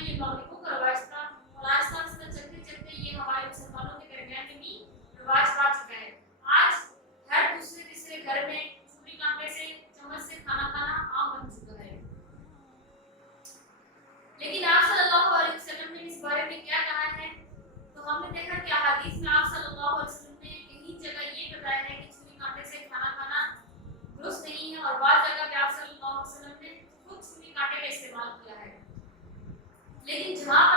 میں یہ مغربوں کا رواج تھا اور آہستہ آہستہ چلتے چلتے یہ ہمارے مسلمانوں کے درمیان میں بھی رواج پا چکا ہے. آج ہر دوسرے تیسرے گھر میں چھری کانٹے سے چمچ سے کھانا کھانا عام بن چکا ہے. لیکن آپ صلی اللہ علیہ وسلم نے اس بارے میں کیا کہا ہے؟ تو ہم نے دیکھا کہ احادیث میں آپ صلی اللہ علیہ وسلم نے کئی جگہ یہ بتایا ہے کہ چھری کانٹے سے کھانا کھانا درست نہیں ہے اور بعض جگہ پہ آپ صلی اللہ علیہ وسلم نے خود چھری کانٹے کا استعمال کیا ہے. لیکن جہاں